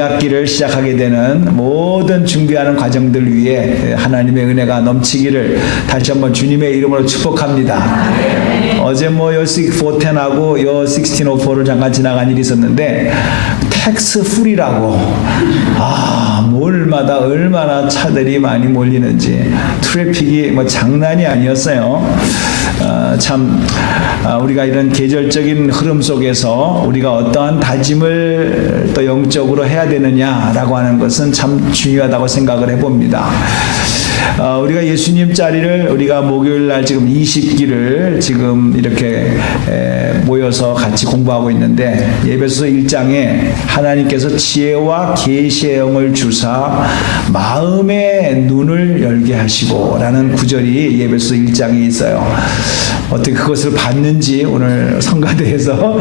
2학기를 시작하게 되는 모든 준비하는 과정들 위해 하나님의 은혜가 넘치기를 다시 한번 주님의 이름으로 축복합니다. 어제 요 410하고 요 1604를 잠깐 지나간 일이 있었는데 텍스 풀이라고 몰마다 얼마나 차들이 많이 몰리는지 트래픽이 장난이 아니었어요. 우리가 이런 계절적인 흐름 속에서 우리가 어떠한 다짐을 또 영적으로 해야 되느냐라고 하는 것은 참 중요하다고 생각을 해봅니다. 우리가 예수님 자리를 우리가 목요일 날 지금 20기를 지금 이렇게 모여서 같이 공부하고 있는데 에베소서 1장에 하나님께서 지혜와 계시의 영을 주사 마음의 눈을 열게 하시고 라는 구절이 에베소서 1장에 있어요. 어떻게 그것을 봤는지 오늘 성가대에서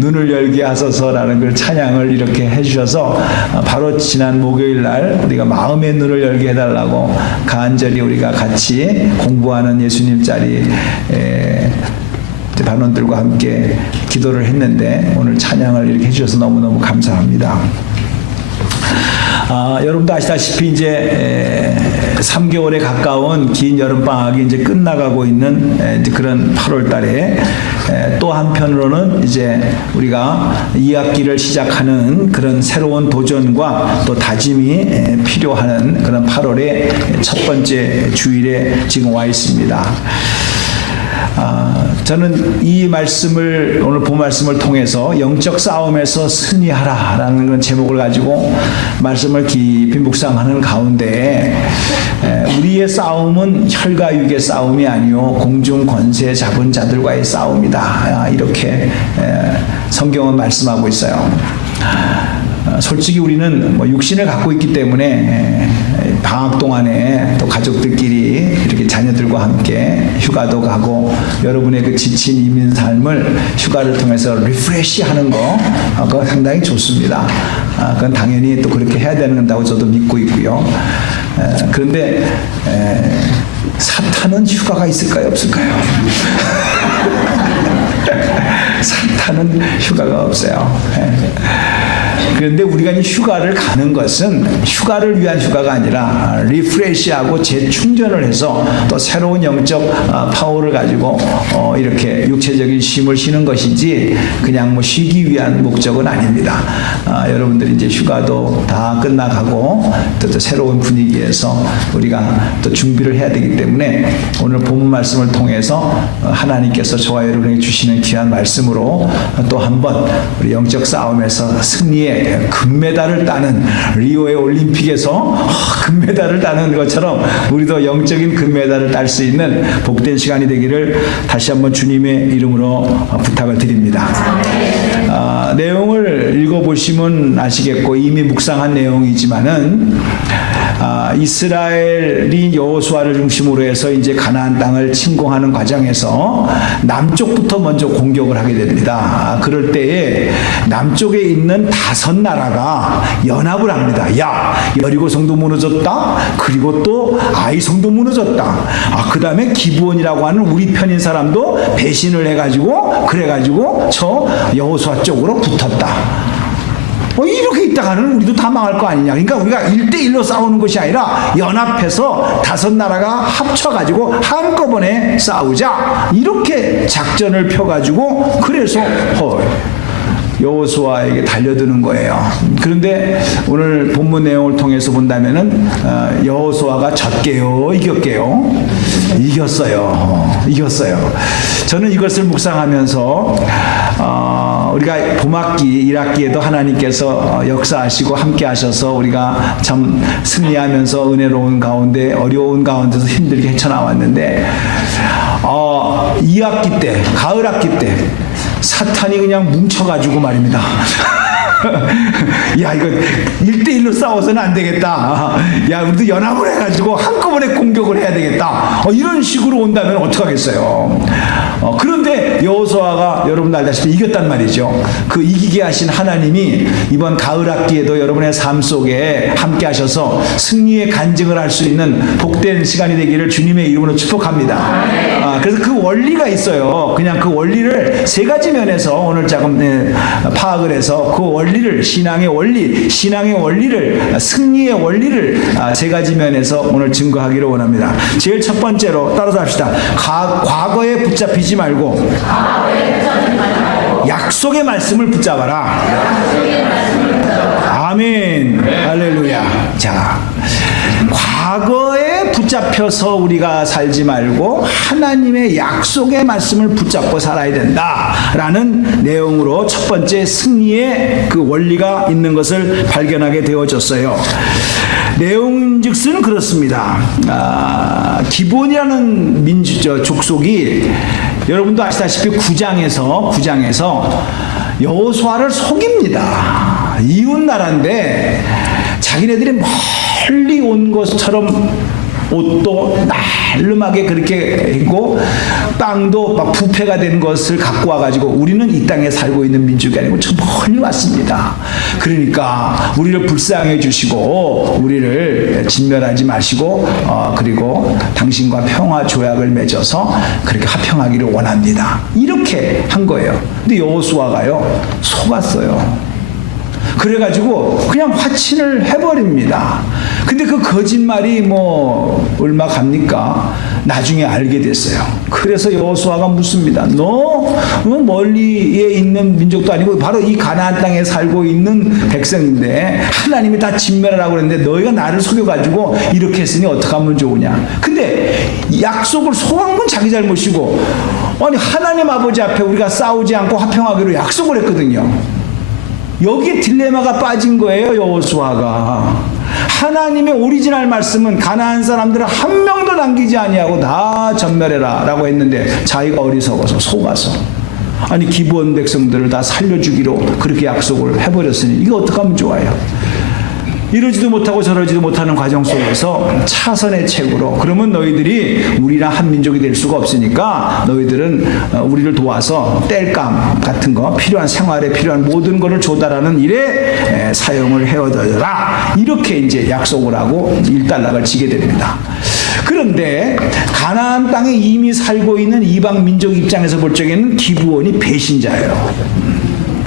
눈을 열게 하소서라는 걸 찬양을 이렇게 해주셔서 바로 지난 목요일 날 우리가 마음의 눈을 열게 해달라고 간절히 우리가 같이 공부하는 예수님 자리 단원들과 함께 기도를 했는데 오늘 찬양을 이렇게 해주셔서 너무너무 감사합니다. 여러분도 아시다시피 이제 3개월에 가까운 긴 여름방학이 이제 끝나가고 있는 그런 8월 달에 또 한편으로는 이제 우리가 2학기를 시작하는 그런 새로운 도전과 또 다짐이 필요한 그런 8월의 첫 번째 주일에 지금 와 있습니다. 저는 이 말씀을 오늘 본 말씀을 통해서 영적 싸움에서 승리하라 라는 그런 제목을 가지고 말씀을 깊이 묵상하는 가운데 우리의 싸움은 혈과 육의 싸움이 아니요 공중 권세 잡은 자들과의 싸움이다 이렇게 성경은 말씀하고 있어요. 솔직히 우리는 육신을 갖고 있기 때문에 방학 동안에 또 가족들끼리 이렇게 자녀들과 함께 휴가도 가고 여러분의 그 지친 이민 삶을 휴가를 통해서 리프레시 하는 거 그거 상당히 좋습니다. 그건 당연히 또 그렇게 해야 된다고 저도 믿고 있고요. 그런데 사탄은 휴가가 있을까요? 없을까요? 사탄은 휴가가 없어요. 그런데 우리가 이 휴가를 가는 것은 휴가를 위한 휴가가 아니라 리프레시하고 재충전을 해서 또 새로운 영적 파워를 가지고 이렇게 육체적인 쉼을 쉬는 것이지 그냥 쉬기 위한 목적은 아닙니다. 여러분들이 이제 휴가도 다 끝나가고 또 새로운 분위기에서 우리가 또 준비를 해야 되기 때문에 오늘 본문 말씀을 통해서 하나님께서 저와 여러분에게 주시는 귀한 말씀으로 또 한번 우리 영적 싸움에서 승리의 금메달을 따는 리오의 올림픽에서 금메달을 따는 것처럼 우리도 영적인 금메달을 딸 수 있는 복된 시간이 되기를 다시 한번 주님의 이름으로 부탁을 드립니다. 내용을 읽어보시면 아시겠고 이미 묵상한 내용이지만은 이스라엘이 여호수아를 중심으로 해서 이제 가나안 땅을 침공하는 과정에서 남쪽부터 먼저 공격을 하게 됩니다. 그럴 때에 남쪽에 있는 5 나라가 연합을 합니다. 야, 여리고 성도 무너졌다. 그리고 또 아이 성도 무너졌다. 그 다음에 기브온이라고 하는 우리 편인 사람도 배신을 해가지고 그래가지고 저 여호수아 쪽으로 붙었다. 이렇게 있다가는 우리도 다 망할 거 아니냐. 그러니까 우리가 1대1로 싸우는 것이 아니라 연합해서 5 나라가 합쳐가지고 한꺼번에 싸우자. 이렇게 작전을 펴가지고 그래서 여호수아에게 달려드는 거예요. 그런데 오늘 본문 내용을 통해서 본다면은 여호수아가 졌게요, 이겼게요? 이겼어요. 저는 이것을 묵상하면서 우리가 봄학기 1학기에도 하나님께서 역사하시고 함께 하셔서 우리가 참 승리하면서 은혜로운 가운데 어려운 가운데서 힘들게 헤쳐나왔는데 2학기 때 가을 학기 때 사탄이 그냥 뭉쳐가지고 말입니다. 야, 이거 1대1로 싸워서는 안 되겠다. 야, 우리도 연합을 해가지고 한꺼번에 공격을 해야 되겠다. 이런 식으로 온다면 어떡하겠어요. 그런데 여호수아가 여러분 알다시피 이겼단 말이죠. 그 이기게 하신 하나님이 이번 가을 학기에도 여러분의 삶 속에 함께 하셔서 승리의 간증을 할 수 있는 복된 시간이 되기를 주님의 이름으로 축복합니다. 그래서 그 원리가 있어요. 그냥 그 원리를 3가지 면에서 오늘 조금 파악을 해서 그 원리 원리를, 신앙의 원리를, 승리의 원리를 세 가지 면에서 오늘 증거하기를 원합니다. 제일 첫 번째로 따라서 합시다. 과거에 붙잡히지 말고 약속의 말씀을 붙잡아라. 아멘. 할렐루야. 자, 과거에 붙잡혀서 우리가 살지 말고 하나님의 약속의 말씀을 붙잡고 살아야 된다라는 내용으로 첫 번째 승리의 그 원리가 있는 것을 발견하게 되어졌어요. 내용즉슨 그렇습니다. 기본이라는 족속이 여러분도 아시다시피 9장에서 여호수아를 속입니다. 이웃 나라인데 자기네들이 멀리 온 것처럼 옷도 날름하게 그렇게 했고 땅도 막 부패가 된 것을 갖고 와가지고 우리는 이 땅에 살고 있는 민족이 아니고 저 멀리 왔습니다. 그러니까 우리를 불쌍해 주시고 우리를 진멸하지 마시고 그리고 당신과 평화 조약을 맺어서 그렇게 화평하기를 원합니다. 이렇게 한 거예요. 근데 여호수아가요 속았어요. 그래가지고 그냥 화친을 해버립니다. 근데 그 거짓말이 얼마 갑니까? 나중에 알게 됐어요. 그래서 여호수아가 묻습니다. 너 멀리에 있는 민족도 아니고 바로 이 가나안 땅에 살고 있는 백성인데 하나님이 다 진멸하라고 그랬는데 너희가 나를 속여가지고 이렇게 했으니 어떻게 하면 좋으냐. 근데 약속을 속은 건 자기 잘못이고 아니 하나님 아버지 앞에 우리가 싸우지 않고 화평하기로 약속을 했거든요. 여기에 딜레마가 빠진 거예요. 여호수아가 하나님의 오리지널 말씀은 가나안 사람들을 한 명도 남기지 아니하고 다 전멸해라 라고 했는데 자기가 어리석어서 속아서 아니 기브온 백성들을 다 살려주기로 그렇게 약속을 해버렸으니 이거 어떻게 하면 좋아요? 이러지도 못하고 저러지도 못하는 과정 속에서 차선의 책으로 그러면 너희들이 우리랑 한 민족이 될 수가 없으니까 너희들은 우리를 도와서 땔감 같은 거 필요한 생활에 필요한 모든 것을 조달하는 일에 사용을 해어더라 이렇게 이제 약속을 하고 일단락을 지게 됩니다. 그런데 가나안 땅에 이미 살고 있는 이방 민족 입장에서 볼 적에는 기브온이 배신자예요.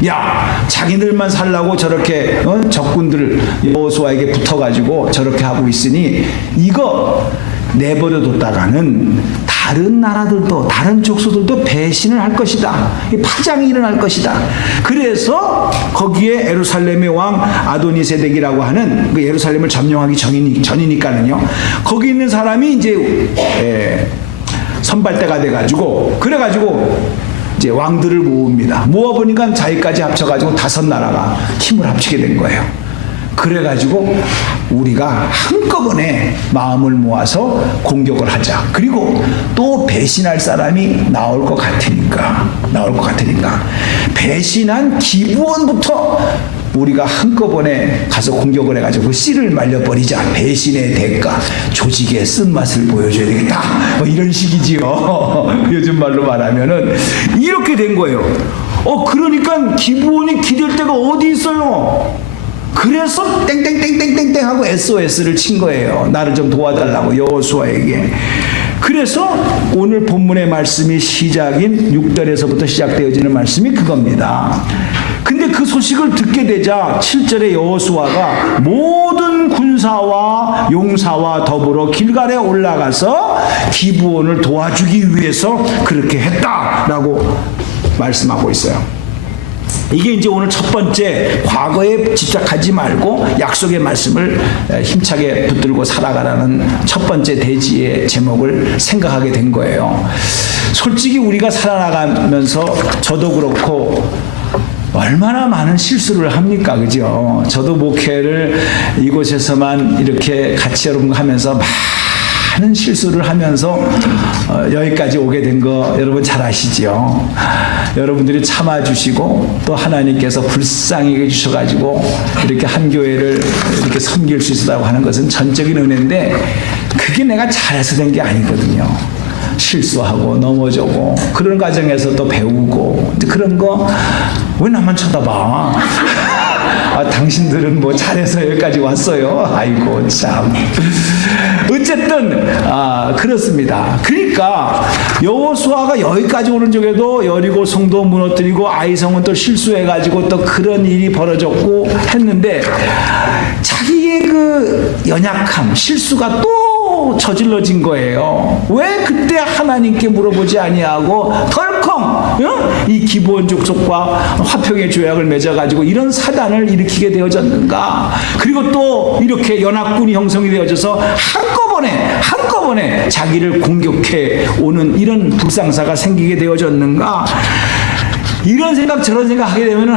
야, 자기들만 살라고 저렇게 적군들 여호수아에게 붙어가지고 저렇게 하고 있으니 이거 내버려뒀다가는 다른 나라들도 다른 족속들도 배신을 할 것이다. 파장이 일어날 것이다. 그래서 거기에 예루살렘의 왕 아도니세덱이라고 하는 그 예루살렘을 점령하기 전이니까는요. 거기 있는 사람이 이제 선발대가 돼가지고 그래가지고 이제 왕들을 모읍니다. 모아보니까 자기까지 합쳐가지고 5나라가 힘을 합치게 된 거예요. 그래가지고 우리가 한꺼번에 마음을 모아서 공격을 하자. 그리고 또 배신할 사람이 나올 것 같으니까 배신한 기브온부터 우리가 한꺼번에 가서 공격을 해가지고 씨를 말려버리자. 배신의 대가, 조직의 쓴맛을 보여줘야 되겠다. 이런 식이지요. 요즘 말로 말하면은 이렇게 된 거예요. 그러니까 기브온이 기댈 데가 어디 있어요? 그래서 땡땡땡땡땡땡 하고 SOS를 친 거예요. 나를 좀 도와달라고 여호수아에게. 그래서 오늘 본문의 말씀이 시작인 6절에서부터 시작되어지는 말씀이 그겁니다. 근데 그 소식을 듣게 되자 7절에 여호수아가 모든 군사와 용사와 더불어 길갈에 올라가서 기브온을 도와주기 위해서 그렇게 했다라고 말씀하고 있어요. 이게 이제 오늘 첫 번째 과거에 집착하지 말고 약속의 말씀을 힘차게 붙들고 살아가라는 첫 번째 대지의 제목을 생각하게 된 거예요. 솔직히 우리가 살아나가면서 저도 그렇고 얼마나 많은 실수를 합니까? 그죠? 저도 목회를 이곳에서만 이렇게 같이 여러분과 하면서 많은 실수를 하면서 여기까지 오게 된 거 여러분 잘 아시죠? 여러분들이 참아주시고 또 하나님께서 불쌍히 해주셔가지고 이렇게 한 교회를 이렇게 섬길 수 있었다고 하는 것은 전적인 은혜인데 그게 내가 잘해서 된 게 아니거든요. 실수하고 넘어지고 그런 과정에서 또 배우고 그런 거 왜 나만 쳐다봐? 당신들은 뭐 잘해서 여기까지 왔어요. 아이고 참. 어쨌든 그렇습니다. 그러니까 여호수아가 여기까지 오는 쪽에도 여리고 성도 무너뜨리고 아이성은 또 실수해가지고 또 그런 일이 벌어졌고 했는데 자기의 그 연약함, 실수가 또 저질러진 거예요. 왜 그때 하나님께 물어보지 아니하고 덜컹 이 기브온 족속과 화평의 조약을 맺어가지고 이런 사단을 일으키게 되어졌는가? 그리고 또 이렇게 연합군이 형성이 되어져서 한꺼번에 자기를 공격해 오는 이런 불상사가 생기게 되어졌는가? 이런 생각 저런 생각 하게 되면은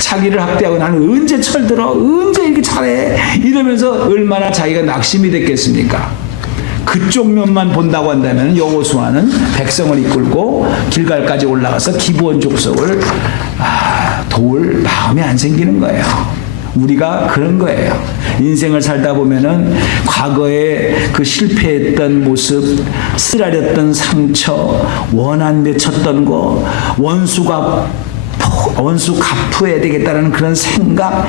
자기를 학대하고 나는 언제 철들어? 언제 이렇게 잘해? 이러면서 얼마나 자기가 낙심이 됐겠습니까? 그쪽 면만 본다고 한다면 여호수아는 백성을 이끌고 길갈까지 올라가서 기브온 족속을 도울 마음이 안 생기는 거예요. 우리가 그런 거예요. 인생을 살다 보면은 과거에 그 실패했던 모습, 쓰라렸던 상처, 원한 맺혔던 거, 원수 갚아야 되겠다는 그런 생각,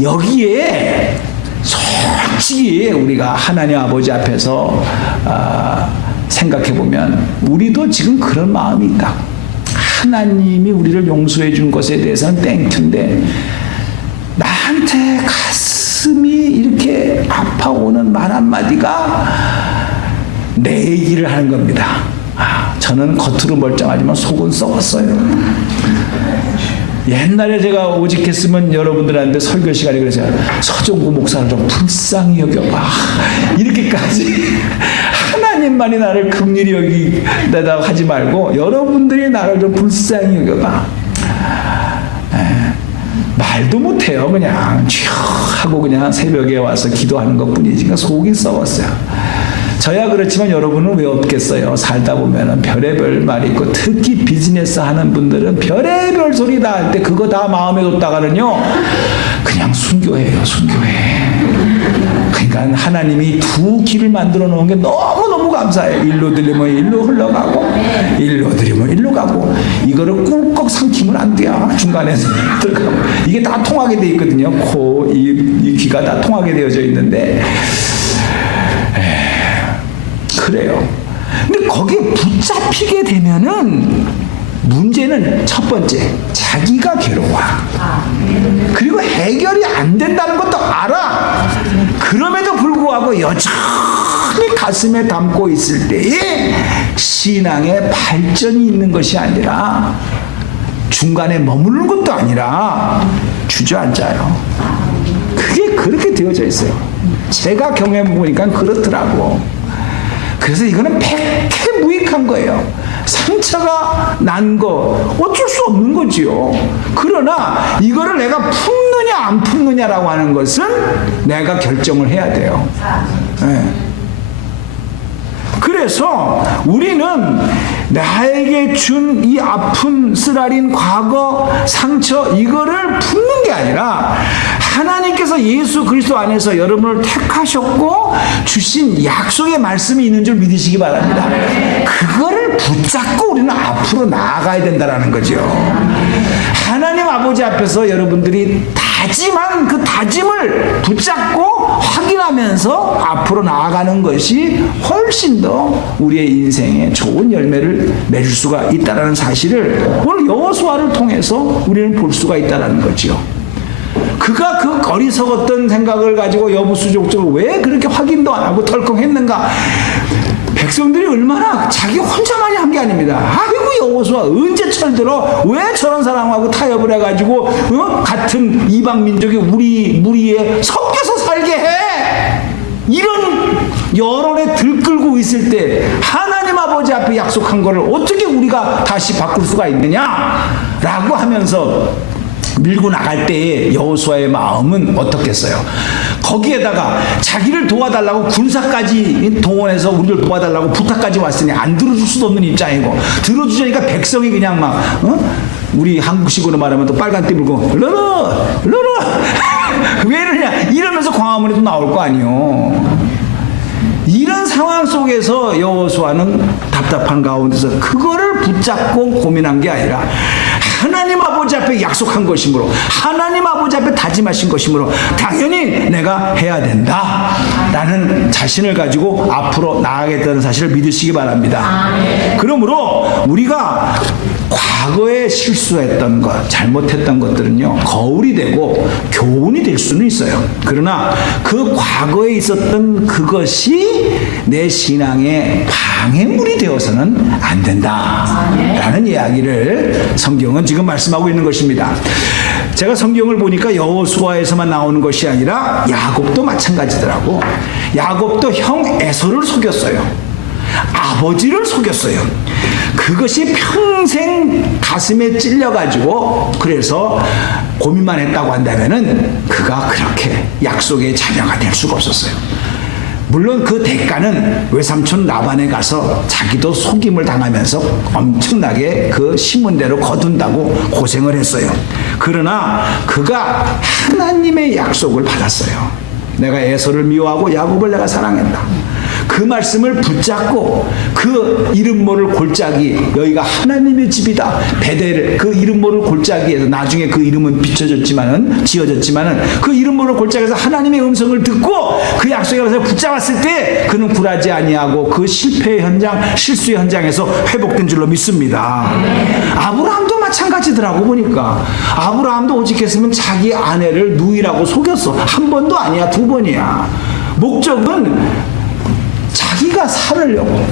여기에 솔직히 우리가 하나님 아버지 앞에서 생각해 보면 우리도 지금 그런 마음이 있다. 하나님이 우리를 용서해 준 것에 대해서는 땡큐인데 나한테 가슴이 이렇게 아파오는 말 한마디가 내 얘기를 하는 겁니다. 저는 겉으로 멀쩡하지만 속은 썩었어요. 옛날에 제가 오직했으면 여러분들한테 설교 시간에 그래서 서종구 목사를 좀 불쌍히 여겨봐. 이렇게까지 하나님만이 나를 긍휼히 여기다 하지 말고 여러분들이 나를 좀 불쌍히 여겨봐. 말도 못해요. 그냥 쭉 하고 그냥 새벽에 와서 기도하는 것뿐이지. 그러니까 속이 썩었어요. 저야 그렇지만 여러분은 왜 없겠어요? 살다 보면은 별의별 말이 있고 특히 비즈니스 하는 분들은 별의별 소리 다 할 때 그거 다 마음에 뒀다가는요 그냥 순교해요. 그러니까 하나님이 두 길을 만들어 놓은 게 너무너무 감사해요. 일로 들리면 일로 흘러가고 일로 들리면 일로 가고 이거를 꿀꺽 삼키면 안 돼요. 중간에서 들어가고 이게 다 통하게 돼 있거든요. 코, 이 귀가 다 통하게 되어져 있는데 그래요. 근데 거기에 붙잡히게 되면은 문제는 첫 번째, 자기가 괴로워. 그리고 해결이 안 된다는 것도 알아. 그럼에도 불구하고 여전히 가슴에 담고 있을 때에 신앙의 발전이 있는 것이 아니라 중간에 머무르는 것도 아니라 주저앉아요. 그게 그렇게 되어져 있어요. 제가 경험해보니까 그렇더라고. 그래서 이거는 백해 무익한 거예요. 상처가 난 거 어쩔 수 없는 거지요. 그러나 이거를 내가 품느냐 안 품느냐라고 하는 것은 내가 결정을 해야 돼요. 네. 그래서 우리는 나에게 준 이 아픈 쓰라린 과거 상처 이거를 품는 게 아니라 하나님께서 예수 그리스도 안에서 여러분을 택하셨고 주신 약속의 말씀이 있는 줄 믿으시기 바랍니다. 그거를 붙잡고 우리는 앞으로 나아가야 된다는 거죠. 하나님 아버지 앞에서 여러분들이 다짐한 그 다짐을 붙잡고 확인하면서 앞으로 나아가는 것이 훨씬 더 우리의 인생에 좋은 열매를 맺을 수가 있다는 사실을 오늘 여호수아를 통해서 우리는 볼 수가 있다는 거죠. 그가 그 어리석었던 생각을 가지고 여부수족적으로 왜 그렇게 확인도 안 하고 덜컹했는가? 백성들이 얼마나 자기 혼자만이 한 게 아닙니다. 아이고 여호수아 언제 철들어? 왜 저런 사람하고 타협을 해가지고 같은 이방 민족이 우리 무리에 섞여서 살게 해? 이런 여론에 들끓고 있을 때 하나님 아버지 앞에 약속한 거를 어떻게 우리가 다시 바꿀 수가 있느냐라고 하면서 밀고 나갈 때의 여호수아의 마음은 어떻겠어요? 거기에다가 자기를 도와달라고 군사까지 동원해서 우리를 도와달라고 부탁까지 왔으니 안 들어줄 수도 없는 입장이고 들어주자니까 백성이 그냥 막 우리 한국식으로 말하면 또 빨간 띠 불고 러러 왜 이러냐 이러면서 광화문에도 나올 거 아니요. 이런 상황 속에서 여호수아는 답답한 가운데서 그거를 붙잡고 고민한 게 아니라 하나님 아버지 앞에 약속한 것이므로 하나님 아버지 앞에 다짐하신 것이므로 당연히 내가 해야 된다 라는 자신을 가지고 앞으로 나아가겠다는 사실을 믿으시기 바랍니다. 그러므로 우리가 과거에 실수했던 것, 잘못했던 것들은요, 거울이 되고 교훈이 될 수는 있어요. 그러나 그 과거에 있었던 그것이 내 신앙의 방해물이 되어서는 안 된다라는 이야기를 성경은 지금 말씀하고 있는 것입니다. 제가 성경을 보니까 여호수아에서만 나오는 것이 아니라 야곱도 마찬가지더라고. 야곱도 형 에서를 속였어요. 아버지를 속였어요. 그것이 평생 가슴에 찔려가지고 그래서 고민만 했다고 한다면은 그가 그렇게 약속의 자녀가 될 수가 없었어요. 물론 그 대가는 외삼촌 라반에 가서 자기도 속임을 당하면서 엄청나게 그 신문대로 거둔다고 고생을 했어요. 그러나 그가 하나님의 약속을 받았어요. 내가 에서를 미워하고 야곱을 내가 사랑한다. 그 말씀을 붙잡고 그 이름 모를 골짜기, 여기가 하나님의 집이다, 베델, 그 이름 모를 골짜기에서 나중에 그 이름은 지어졌지만은 그 이름 모를 골짜기에서 하나님의 음성을 듣고 그 약속에 가서 붙잡았을 때 그는 굴하지 아니하고 그 실패의 현장, 실수의 현장에서 회복된 줄로 믿습니다. 아브라함도 마찬가지더라고. 보니까 아브라함도 오직했으면 자기 아내를 누이라고 속였어. 한 번도 아니야, 두 번이야. 목적은 자기가 살으려고.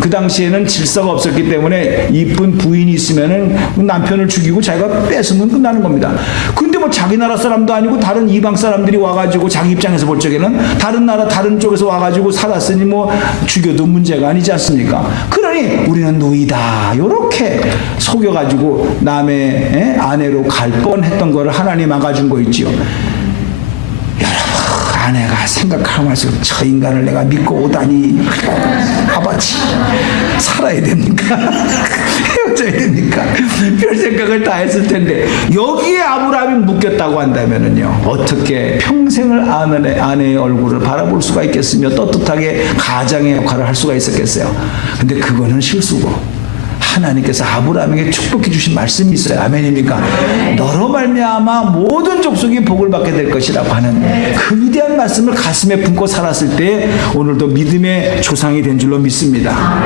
그 당시에는 질서가 없었기 때문에 이쁜 부인이 있으면은 남편을 죽이고 자기가 뺏으면 끝나는 겁니다. 근데 뭐 자기 나라 사람도 아니고 다른 이방 사람들이 와가지고 자기 입장에서 볼 적에는 다른 나라 다른 쪽에서 와가지고 살았으니 뭐 죽여도 문제가 아니지 않습니까? 그러니 우리는 누이다 요렇게 속여가지고 남의 아내로 갈 뻔했던 거를 하나님 막아준 거 있지요. 아내가 생각하면서 저 인간을 내가 믿고 오다니, 아버지 살아야 됩니까? 헤어져야 됩니까? 별 생각을 다 했을 텐데 여기에 아브라함이 묶였다고 한다면은요, 어떻게 평생을 아내의 얼굴을 바라볼 수가 있겠으며 떳떳하게 가장의 역할을 할 수가 있었겠어요? 근데 그거는 실수고 하나님께서 아브라함에게 축복해 주신 말씀이 있어요. 아멘입니까? 너로 말미암아 모든 족속이 복을 받게 될 것이라고 하는 그 위대한 말씀을 가슴에 품고 살았을 때 오늘도 믿음의 조상이 된 줄로 믿습니다.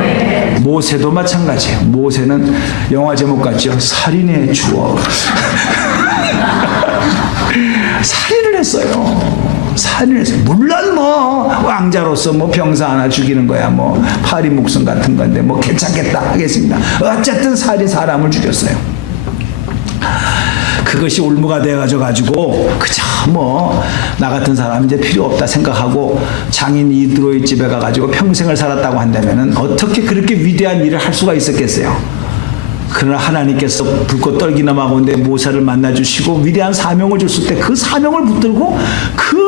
모세도 마찬가지예요. 모세는 영화 제목 같죠? 살인의 추억. 살인을 했어요. 살인을 했어요. 물론 뭐 왕자로서 뭐 병사 하나 죽이는 거야 뭐 파리 목숨 같은 건데 뭐 괜찮겠다 하겠습니다. 어쨌든 사람을 죽였어요. 그것이 올무가 되어가지고 그저 뭐 나 같은 사람 이제 필요 없다 생각하고 장인 이드로의 집에 가가지고 평생을 살았다고 한다면은 어떻게 그렇게 위대한 일을 할 수가 있었겠어요? 그러나 하나님께서 불꽃 떨기나 마고인데 모세를 만나주시고 위대한 사명을 줬을 때 그 사명을 붙들고 그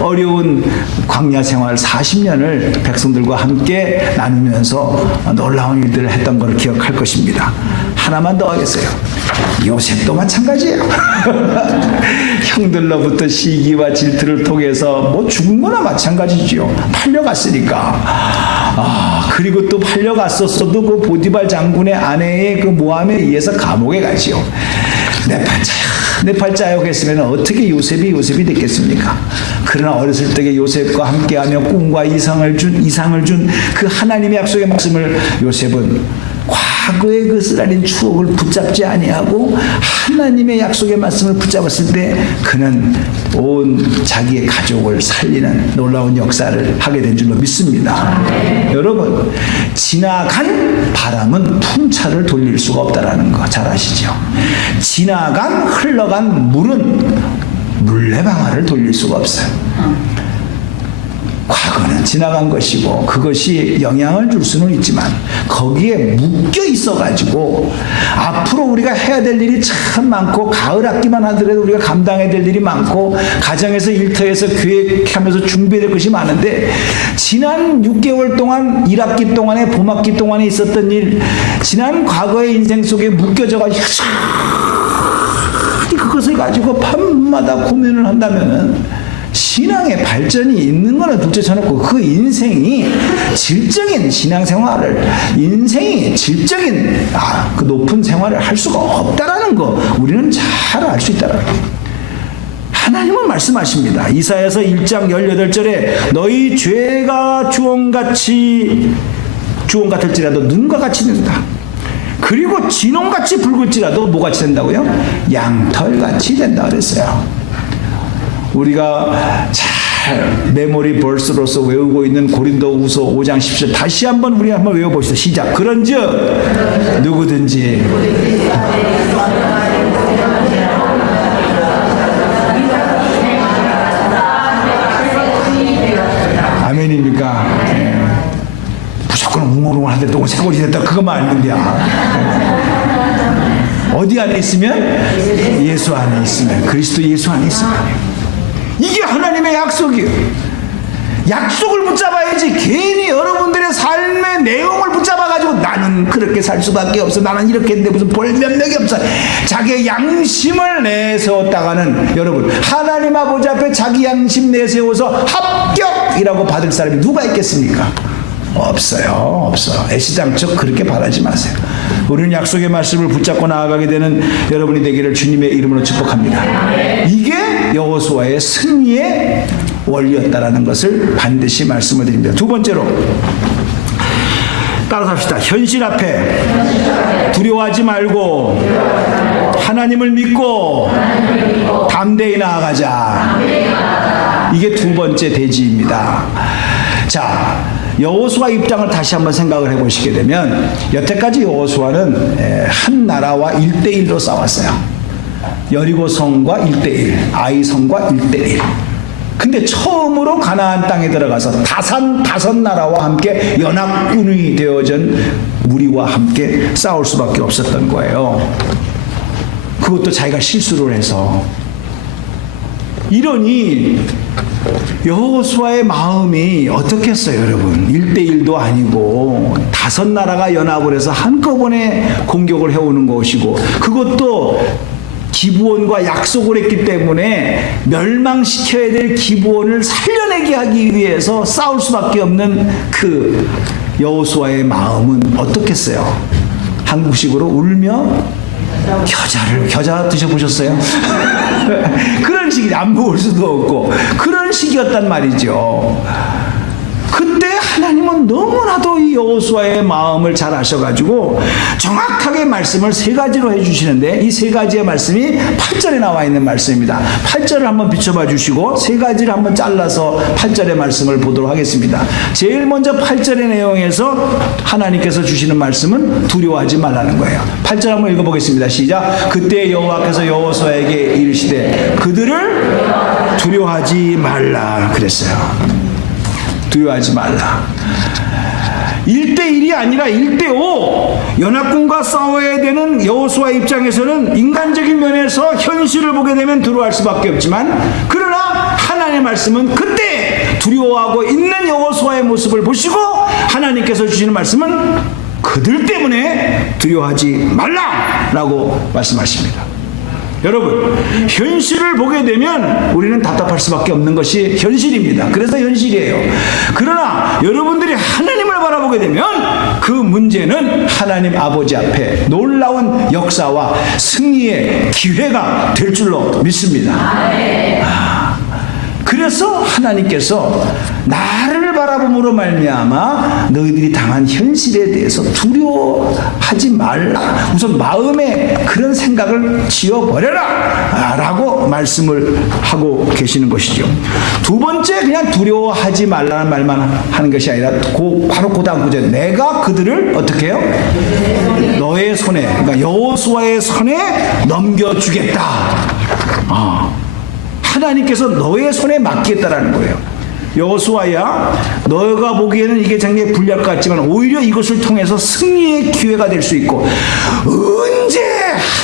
어려운 광야 생활 40년을 백성들과 함께 나누면서 놀라운 일들을 했던 것을 기억할 것입니다. 하나만 더 하겠어요. 요셉도 마찬가지예요. 형들로부터 시기와 질투를 통해서 뭐 죽은 거나 마찬가지지요. 팔려갔으니까. 그리고 또 팔려갔었어도 그 보디발 장군의 아내의 그 모함에 의해서 감옥에 가지요. 내 팔자요 했으면 어떻게 요셉이 됐겠습니까? 그러나 어렸을 적에 요셉과 함께하며 꿈과 이상을 준 그 하나님의 약속의 말씀을 요셉은 과거의 그 쓰라린 추억을 붙잡지 아니하고 하나님의 약속의 말씀을 붙잡았을 때 그는 온 자기의 가족을 살리는 놀라운 역사를 하게 된 줄로 믿습니다. 여러분, 지나간 바람은 풍차를 돌릴 수가 없다라는 거 잘 아시죠? 흘러간 물은 물레방아를 돌릴 수가 없어요. 과거는 지나간 것이고 그것이 영향을 줄 수는 있지만 거기에 묶여 있어가지고 앞으로 우리가 해야 될 일이 참 많고 가을 학기만 하더라도 우리가 감당해야 될 일이 많고 가정에서 일터에서 계획하면서 준비될 것이 많은데 지난 6개월 동안 1학기 동안에 봄학기 동안에 있었던 일, 지난 과거의 인생 속에 묶여져가지고 그것을 가지고 밤마다 고민을 한다면은 신앙의 발전이 있는 거는 둘째 쳐놓고 그 인생이 질적인 신앙생활을, 인생이 질적인 그 높은 생활을 할 수가 없다라는 거 우리는 잘 알 수 있다라는 거. 하나님은 말씀하십니다. 이사야서 1장 18절에 너희 죄가 주홍 같을지라도 눈과 같이 된다. 그리고 진홍같이 붉을지라도 뭐같이 된다고요? 양털같이 된다 그랬어요. 우리가 잘 메모리 벌스로서 외우고 있는 고린도후서 5장 10절 다시 한번 우리 한번 외워봅시다. 시작. 그런즉 누구든지 아멘입니까? 네. 무조건 웅얼웅얼 하는데 또 세골이 됐다 그것만 알면 돼. 어디 안에 있으면? 예수 안에 있으면, 그리스도 예수 안에 있으면. 이게 하나님의 약속이에요. 약속을 붙잡아야지 괜히 여러분들의 삶의 내용을 붙잡아가지고 나는 그렇게 살 수밖에 없어, 나는 이렇게 했는데 무슨 볼 면목이 없어, 자기의 양심을 내세웠다가는, 여러분 하나님 아버지 앞에 자기 양심 내세워서 합격이라고 받을 사람이 누가 있겠습니까? 없어요. 없어. 애시당초 그렇게 바라지 마세요. 우리는 약속의 말씀을 붙잡고 나아가게 되는 여러분이 되기를 주님의 이름으로 축복합니다. 이게 여호수아의 승리의 원리였다라는 것을 반드시 말씀을 드립니다. 두 번째로 따라서 합시다. 현실 앞에 두려워하지 말고 하나님을 믿고 담대히 나아가자. 이게 두 번째 대지입니다. 자, 여호수아 입장을 다시 한번 생각을 해보시게 되면 여태까지 여호수아는 한 나라와 1대1로 싸웠어요. 여리고성과 1대1, 아이성과 1대1. 근데 처음으로 가나안 땅에 들어가서 다섯 나라와 함께 연합군이 되어진 무리와 함께 싸울 수밖에 없었던 거예요. 그것도 자기가 실수를 해서. 이러니 여호수아의 마음이 어떻겠어요, 여러분? 1대1도 아니고 다섯 나라가 연합을 해서 한꺼번에 공격을 해오는 것이고, 그것도 기브온과 약속을 했기 때문에 멸망시켜야 될 기브온을 살려내게 하기 위해서 싸울 수밖에 없는 그 여호수아의 마음은 어떻겠어요? 한국식으로 울며 겨자 드셔보셨어요? 그런 식이 안 먹을 수도 없고 그런 식이었단 말이죠. 그때 하나님은 너무나도 이 여호수아의 마음을 잘 아셔가지고 정확하게 말씀을 세 가지로 해주시는데, 이 세 가지의 말씀이 8절에 나와 있는 말씀입니다. 8절을 한번 비춰봐 주시고 세 가지를 한번 잘라서 8절의 말씀을 보도록 하겠습니다. 제일 먼저 8절의 내용에서 하나님께서 주시는 말씀은 두려워하지 말라는 거예요. 8절 한번 읽어보겠습니다. 시작. 그때 여호와께서 여호수아에게 이르시되 그들을 두려워하지 말라 그랬어요. 두려워하지 말라. 1대1이 아니라 1대5 연합군과 싸워야 되는 여호수아 입장에서는 인간적인 면에서 현실을 보게 되면 두려워할 수밖에 없지만, 그러나 하나님의 말씀은 그때 두려워하고 있는 여호수아의 모습을 보시고 하나님께서 주시는 말씀은 그들 때문에 두려워하지 말라라고 말씀하십니다. 여러분, 현실을 보게 되면 우리는 답답할 수밖에 없는 것이 현실입니다. 그래서 현실이에요. 그러나 여러분들이 하나님을 바라보게 되면 그 문제는 하나님 아버지 앞에 놀라운 역사와 승리의 기회가 될 줄로 믿습니다. 그래서 하나님께서 나를 바라봄으로 말미암아 너희들이 당한 현실에 대해서 두려워하지 말라, 우선 마음에 그런 생각을 지어버려라 라고 말씀을 하고 계시는 것이죠. 두 번째, 그냥 두려워하지 말라는 말만 하는 것이 아니라 바로 그 다음 구절, 내가 그들을 어떻게 해요? 너의 손에, 그러니까 여호수아의 손에 넘겨주겠다. 하나님께서 너의 손에 맡기겠다라는 거예요. 여호수아야, 너가 보기에는 이게 굉장히 불리할 것 같지만 오히려 이것을 통해서 승리의 기회가 될 수 있고, 언제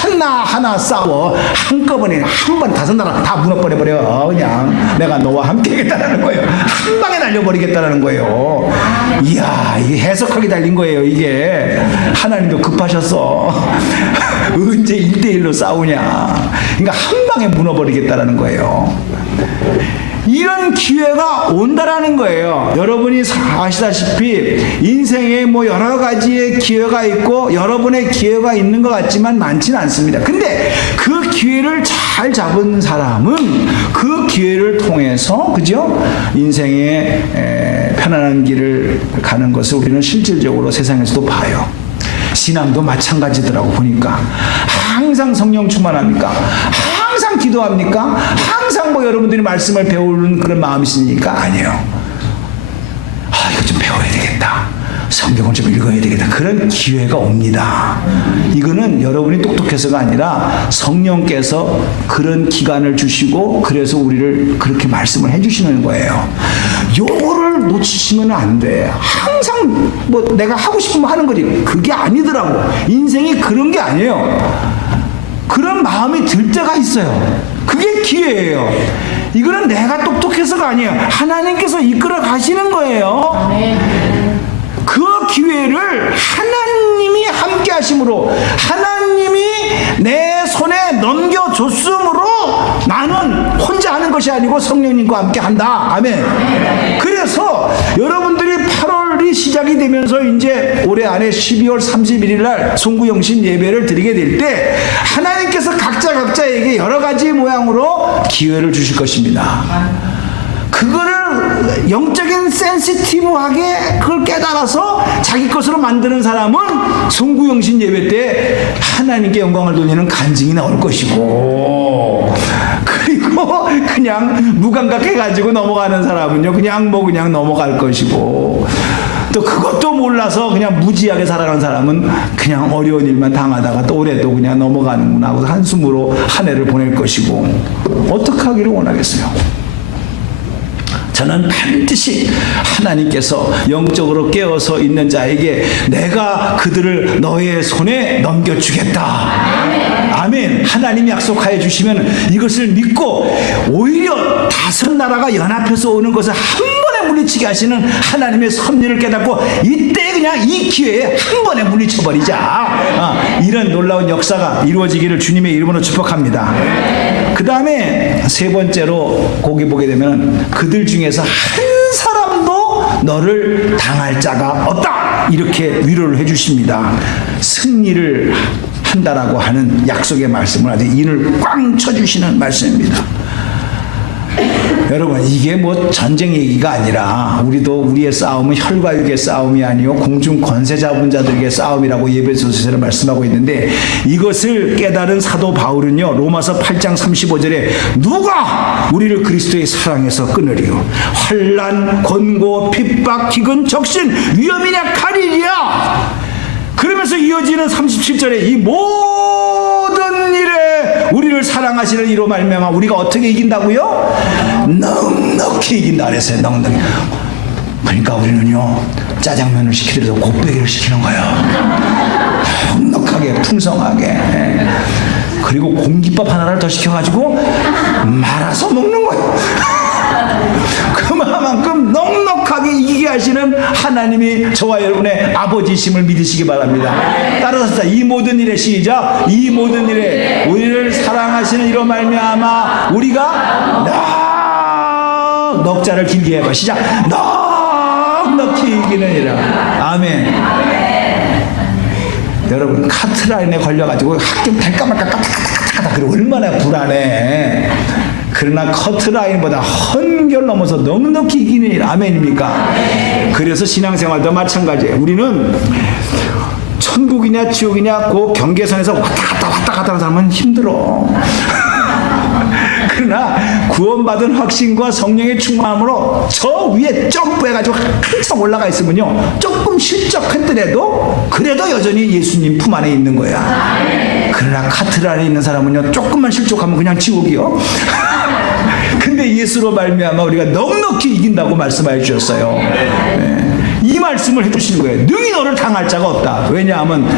하나하나 싸워 한꺼번에 한 번 다섯 나라 다 무너버려버려. 그냥 내가 너와 함께 하겠다라는 거예요. 한 방에 날려버리겠다라는 거예요. 이야, 이게 해석하게 달린 거예요. 이게 하나님도 급하셨어. 언제 1대1로 싸우냐. 그러니까 한 방에 무너버리겠다라는 거예요. 이런 기회가 온다라는 거예요. 여러분이 아시다시피 인생에 뭐 여러 가지의 기회가 있고 여러분의 기회가 있는 것 같지만 많지는 않습니다. 근데 그 기회를 잘 잡은 사람은 그 기회를 통해서 그죠? 인생의 편안한 길을 가는 것을 우리는 실질적으로 세상에서도 봐요. 신앙도 마찬가지더라고 보니까. 항상 성령 충만합니까? 항상 기도합니까? 항상 뭐 여러분들이 말씀을 배우는 그런 마음이 있으니까 아니에요. 이거 좀 배워야 되겠다. 성경을 좀 읽어야 되겠다. 그런 기회가 옵니다. 이거는 여러분이 똑똑해서가 아니라 성령께서 그런 기간을 주시고 그래서 우리를 그렇게 말씀을 해주시는 거예요. 요거를 놓치시면 안 돼. 항상 뭐 내가 하고 싶으면 하는 거지. 그게 아니더라고. 인생이 그런 게 아니에요. 그런 마음이 들 때가 있어요. 그게 기회예요. 이거는 내가 똑똑해서가 아니에요. 하나님께서 이끌어 가시는 거예요. 그 기회를 하나님이 함께 하심으로 하나님이 내 손에 넘겨줬으므로 나는 혼자 하는 것이 아니고 성령님과 함께 한다. 아멘. 그래서 여러분들이 8월이 시작이 되면서 이제 올해 안에 12월 31일 날 송구영신 예배를 드리게 될 때 하나님께서 각자에게 여러 가지 모양으로 기회를 주실 것입니다. 그거를 영적인 센시티브하게 그걸 깨달아서 자기 것으로 만드는 사람은 송구영신 예배 때 하나님께 영광을 돌리는 간증이 나올 것이고, 그리고 그냥 무감각해가지고 넘어가는 사람은요 그냥 넘어갈 것이고, 또 그것도 몰라서 그냥 무지하게 살아가는 사람은 그냥 어려운 일만 당하다가 또 올해도 그냥 넘어가는구나 하고 한숨으로 한 해를 보낼 것이고, 어떻게 하기를 원하겠어요? 저는 반드시 하나님께서 영적으로 깨어서 있는 자에게 내가 그들을 너의 손에 넘겨주겠다. 아멘. 하나님이 약속하여 주시면 이것을 믿고 오히려 다섯 나라가 연합해서 오는 것을 한 번에 물리치게 하시는 하나님의 섭리를 깨닫고 이때 그냥 이 기회에 한 번에 물리쳐버리자. 이런 놀라운 역사가 이루어지기를 주님의 이름으로 축복합니다. 그 다음에 세 번째로 거기 보게 되면 그들 중에서 한 사람도 너를 당할 자가 없다. 이렇게 위로를 해주십니다. 승리를 한다라고 하는 약속의 말씀을 아주 인을 꽝 쳐주시는 말씀입니다. 여러분, 이게 뭐 전쟁 얘기가 아니라 우리도 우리의 싸움은 혈과 육의 싸움이 아니요 공중 권세 잡은 자들에게 싸움이라고 예배소서에서 말씀하고 있는데, 이것을 깨달은 사도 바울은요 로마서 8장 35절에 누가 우리를 그리스도의 사랑에서 끊으리요? 환난, 권고, 핍박, 기근, 적신, 위험이냐 가리리야. 그러면서 이어지는 37절에 이 모든 일에 우리를 사랑하시는 이로 말미암아 우리가 어떻게 이긴다고요? 넉넉히 이긴다 그랬어요. 넉넉히. 그러니까 우리는요 짜장면을 시키더라도 곱빼기를 시키는 거예요. 넉넉하게 풍성하게. 그리고 공깃밥 하나를 더 시켜가지고 말아서 먹는 거예요. 그만큼 넉넉하게 이기게 하시는 하나님이 저와 여러분의 아버지심을 믿으시기 바랍니다. 따라서 이 모든 일에 시작. 이 모든 일에 우리를 사랑하시는 이로 말미암아 우리가 넉자를 길게 해봐. 시작. 넉넉히 이기느니라. 아멘. 여러분 카트라인에 걸려가지고 학교 될까 말까 까딱까딱 그래 얼마나 불안해. 그러나 커트라인보다 한결 넘어서 넉넉히 이기는 일. 아멘입니까? 그래서 신앙생활도 마찬가지예요. 우리는 천국이냐 지옥이냐 그 경계선에서 왔다 갔다 하는 사람은 힘들어. 그러나 구원받은 확신과 성령의 충만함으로 저 위에 점프해가지고 한참 올라가 있으면요 조금 실적했더라도 그래도 여전히 예수님 품 안에 있는 거야. 그러나 카트를 안에 있는 사람은요 조금만 실족하면 그냥 지옥이요. 근데 예수로 말미암아 우리가 넉넉히 이긴다고 말씀하여 주셨어요. 이 말씀을 해주시는 거예요. 능히 너를 당할 자가 없다. 왜냐하면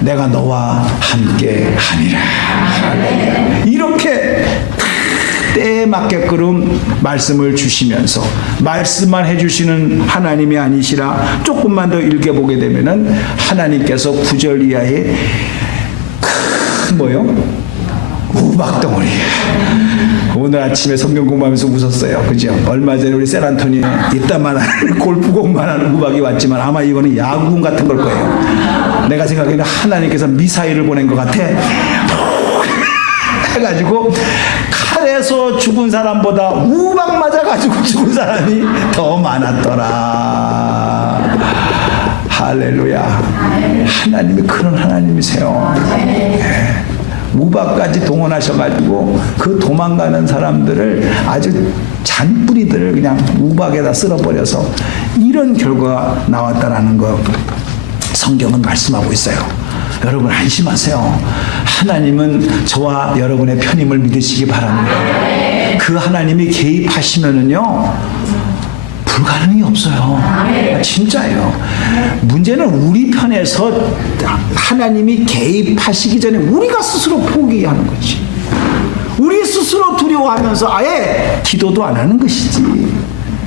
내가 너와 함께 하니라. 이렇게 때에 맞게끔 말씀을 주시면서 말씀만 해주시는 하나님이 아니시라. 조금만 더 읽어보게 되면은 하나님께서 9절 이하에 큰 뭐요? 우박덩어리 오늘 아침에 성경 공부하면서 웃었어요. 그죠? 얼마 전에 우리 샌안토니에 이따만한 골프공만한 우박이 왔지만 아마 이거는 야구공 같은 걸 거예요. 내가 생각에는 하나님께서 미사일을 보낸 것 같아. 해가지고 칼에서 죽은 사람보다 우박 맞아가지고 죽은 사람이 더 많았더라. 할렐루야. 하나님이 그런 하나님이세요. 네. 우박까지 동원하셔가지고 그 도망가는 사람들을 아주 잔뿌리들을 그냥 우박에다 쓸어버려서 이런 결과가 나왔다라는 거 성경은 말씀하고 있어요. 여러분 안심하세요. 하나님은 저와 여러분의 편임을 믿으시기 바랍니다. 그 하나님이 개입하시면은요 불가능이 없어요. 진짜예요. 문제는 우리 편에서 하나님이 개입하시기 전에 우리가 스스로 포기하는 거지. 우리 스스로 두려워하면서 아예 기도도 안 하는 것이지.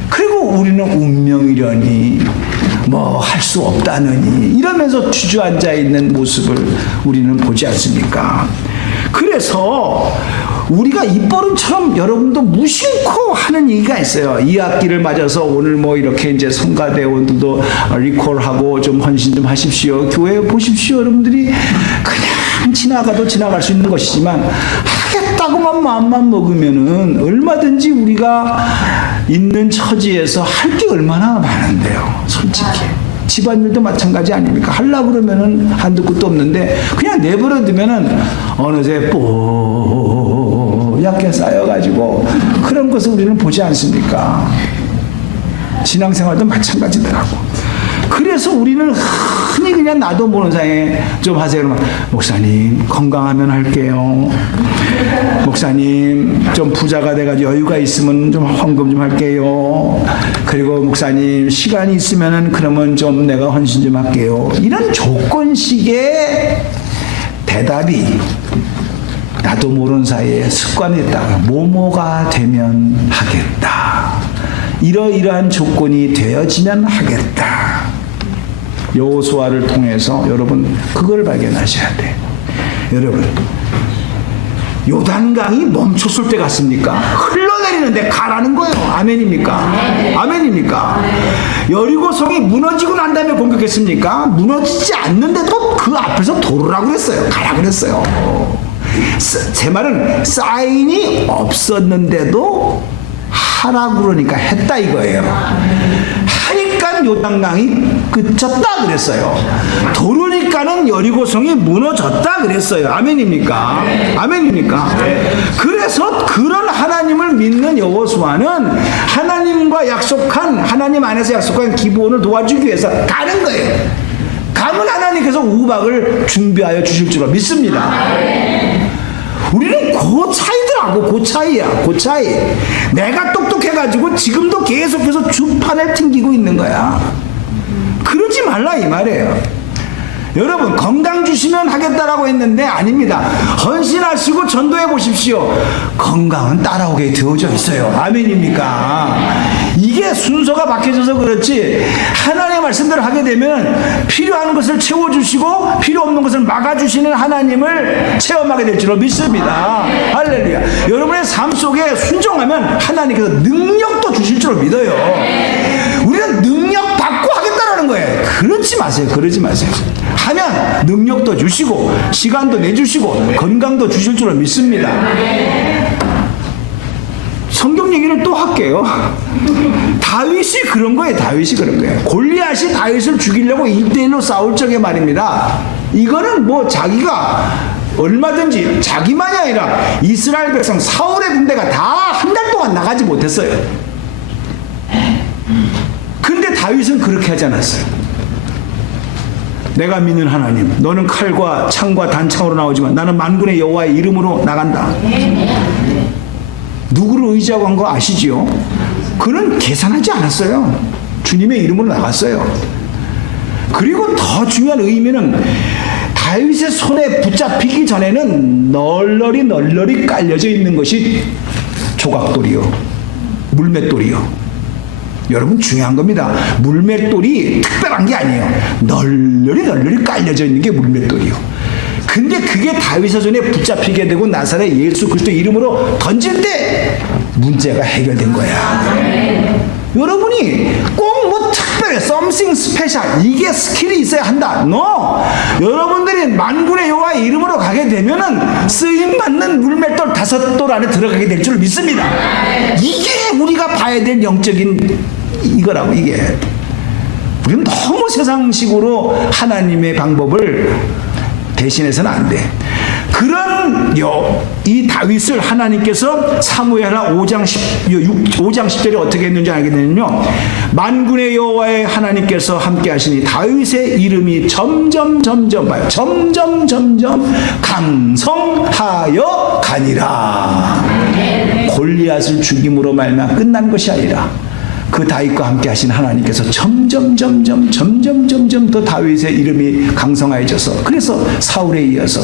그리고 우리는 운명이려니 뭐 할 수 없다느니 이러면서 주저앉아 있는 모습을 우리는 보지 않습니까? 그래서 우리가 입버릇처럼 여러분도 무심코 하는 얘기가 있어요. 이 학기를 맞아서 오늘 뭐 이렇게 이제 성가대원들도 리콜하고 좀 헌신 좀 하십시오. 교회 보십시오. 여러분들이 그냥 지나가도 지나갈 수 있는 것이지만 하겠다고만 마음만 먹으면은 얼마든지 우리가 있는 처지에서 할 게 얼마나 많은데요. 솔직히. 집안일도 마찬가지 아닙니까? 하려고 그러면은 한두 끝도 없는데 그냥 내버려 두면은 어느새 뽀얗게 쌓여가지고 그런 것을 우리는 보지 않습니까? 신앙생활도 마찬가지더라고. 그래서 우리는 흔히 그냥 나도 모르는 사이에 좀 하세요. 그러면 목사님 건강하면 할게요. 목사님 좀 부자가 돼가지고 여유가 있으면 좀 헌금 좀 할게요. 그리고 목사님 시간이 있으면은 그러면 좀 내가 헌신 좀 할게요. 이런 조건식의 대답이 나도 모르는 사이에 습관했다가 뭐뭐가 되면 하겠다. 이러이러한 조건이 되어지면 하겠다. 여호수아를 통해서 여러분 그걸 발견하셔야 돼. 여러분 요단강이 멈췄을 때 같습니까? 흘러내리는데 가라는 거예요. 아멘입니까? 아멘입니까? 여리고성이 무너지고 난 다음에 공격했습니까? 무너지지 않는데도 그 앞에서 돌으라고 그랬어요. 가라 그랬어요. 제 말은 사인이 없었는데도 하라고 그러니까 했다 이거예요. 하니까 요단강이 그쳤다 그랬어요. 도르니까는 여리고성이 무너졌다 그랬어요. 아멘입니까? 아멘입니까? 그래서 그런 하나님을 믿는 여호수아는 하나님과 약속한 하나님 안에서 약속한 기본을 도와주기 위해서 가는 거예요. 가면 하나님께서 우박을 준비하여 주실 줄로 믿습니다. 우리는 그 차이더라고. 그 차이야. 그 차이. 내가 똑똑해가지고 지금도 계속해서 주판을 튕기고 있는 거야. 그러지 말라 이 말이에요. 여러분 건강 주시면 하겠다라고 했는데 아닙니다. 헌신하시고 전도해 보십시오. 건강은 따라오게 되어져 있어요. 아멘입니까? 이게 순서가 박혀져서 그렇지 하나님의 말씀대로 하게 되면 필요한 것을 채워주시고 필요 없는 것을 막아주시는 하나님을 체험하게 될 줄로 믿습니다. 할렐루야. 여러분의 삶 속에 순종하면 하나님께서 능력도 주실 줄로 믿어요. 우리는 능력 받고 하겠다라는 거예요. 그러지 마세요. 그러지 마세요. 하면 능력도 주시고 시간도 내주시고 건강도 주실 줄로 믿습니다. 성경 얘기를 또 할게요. 다윗이 그런 거예요. 다윗이 그런 거예요. 골리앗이 다윗을 죽이려고 1대1로 싸울 적에 말입니다. 이거는 뭐 자기가 얼마든지 자기만이 아니라 이스라엘 백성 사울의 군대가 다 한 달 동안 나가지 못했어요. 근데 다윗은 그렇게 하지 않았어요. 내가 믿는 하나님, 너는 칼과 창과 단창으로 나오지만 나는 만군의 여호와의 이름으로 나간다. 누구를 의지하고 한 거 아시지요? 그는 계산하지 않았어요. 주님의 이름으로 나갔어요. 그리고 더 중요한 의미는 다윗의 손에 붙잡히기 전에는 널널이 깔려져 있는 것이 조각돌이요, 물맷돌이요. 여러분 중요한 겁니다. 물맷돌이 특별한 게 아니에요. 널널이 깔려져 있는 게 물맷돌이요. 근데 그게 다윗의 손에 붙잡히게 되고 나사렛 예수 그리스도 이름으로 던질 때 문제가 해결된 거야. 여러분이 꼭 뭐 특별히 something special 이게 스킬이 있어야 한다. No. 여러분들이 만군의 여호와 이름으로 가게 되면은 쓰임 받는 물맷돌 5돌 안에 들어가게 될 줄 믿습니다. 이게 우리가 봐야 될 영적인 이거라고. 이게 우리는 너무 세상식으로 하나님의 방법을 대신해서는 안 돼. 그런 이 다윗을 하나님께서 사무엘하 5장 10절에 어떻게 했는지 알게 되면요, 만군의 여호와의 하나님께서 함께 하시니 다윗의 이름이 점점 강성하여 가니라. 골리앗을 죽임으로 말미암아 끝난 것이 아니라 그 다윗과 함께 하신 하나님께서 점점 더 다윗의 이름이 강성해져서 그래서 사울에 이어서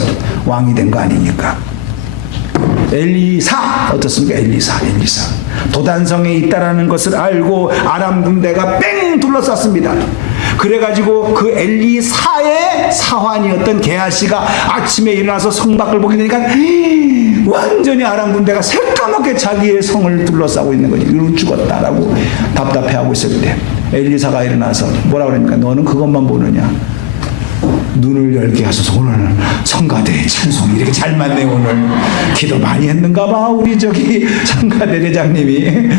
왕이 된 거 아닙니까? 엘리사 어떻습니까? 엘리사 도단성에 있다라는 것을 알고 아람 군대가 뺑 둘러쌌습니다. 그래가지고 그 엘리사의 사환이었던 게하시가 아침에 일어나서 성 밖을 보게 되니까 완전히 아람 군대가 새까맣게 자기의 성을 둘러싸고 있는 거지. 이로 죽었다라고 답답해하고 있을 때 엘리사가 일어나서 뭐라 그러니까 너는 그것만 보느냐? 눈을 열게 하소서. 오늘 성가대 찬송 이렇게 잘 맞네. 오늘 기도 많이 했는가 봐 우리 저기 성가대 대장님이.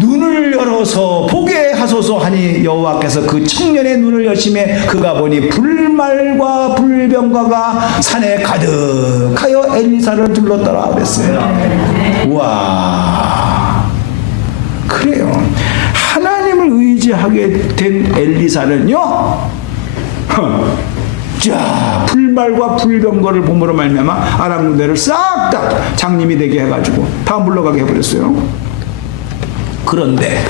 눈을 열어서 보게 하소서 하니 여호와께서 그 청년의 눈을 여심해 그가 보니 불말과 불병과가 산에 가득하여 엘리사를 둘렀더라 그랬어요. 우와, 그래요. 하나님을 의지하게 된 엘리사는요, 자, 불말과 불병거를 봄으로 말미암아 아람 군대를 싹 다 장님이 되게 해가지고 다 물러가게 해버렸어요. 그런데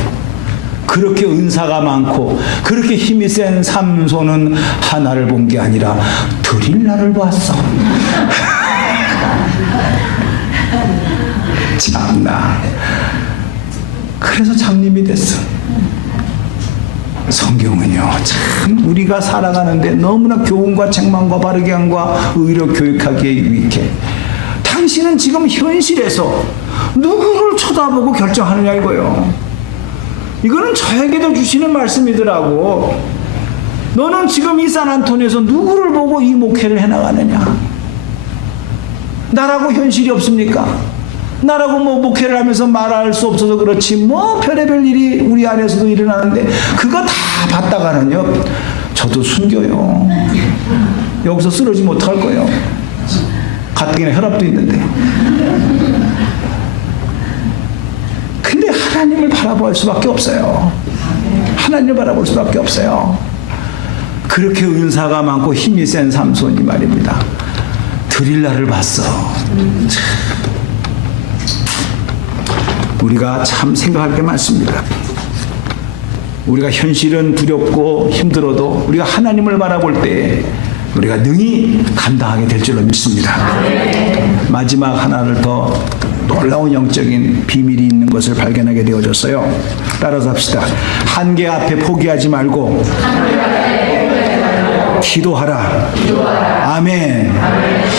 그렇게 은사가 많고 그렇게 힘이 센 삼손은 하나를 본 게 아니라 드릴라를 봤어. 참나. 그래서 장님이 됐어. 성경은요, 참 우리가 살아가는데 너무나 교훈과 책망과 바르게 함과 의로 교육하기에 유익해. 당신은 지금 현실에서 누구를 쳐다보고 결정하느냐 이거요. 이거는 저에게도 주시는 말씀이더라고. 너는 지금 이 산안토니에서 누구를 보고 이 목회를 해나가느냐? 나라고 현실이 없습니까? 나라고 뭐 목회를 하면서 말할 수 없어서 그렇지 뭐 별의별 일이 우리 안에서도 일어나는데 그거 다 봤다가는요, 저도 숨겨요. 여기서 쓰러지면 어떡할 거예요? 가뜩이나 혈압도 있는데. 근데 하나님을 바라볼 수밖에 없어요. 하나님을 바라볼 수밖에 없어요. 그렇게 은사가 많고 힘이 센 삼손이 말입니다. 드릴라를 봤어. 우리가 참 생각할 게 많습니다. 우리가 현실은 두렵고 힘들어도 우리가 하나님을 바라볼 때 우리가 능히 감당하게 될 줄로 믿습니다. 마지막 하나를 더 놀라운 영적인 비밀이 있는 것을 발견하게 되어졌어요. 따라서 합시다. 한계 앞에 포기하지 말고 기도하라. 아멘.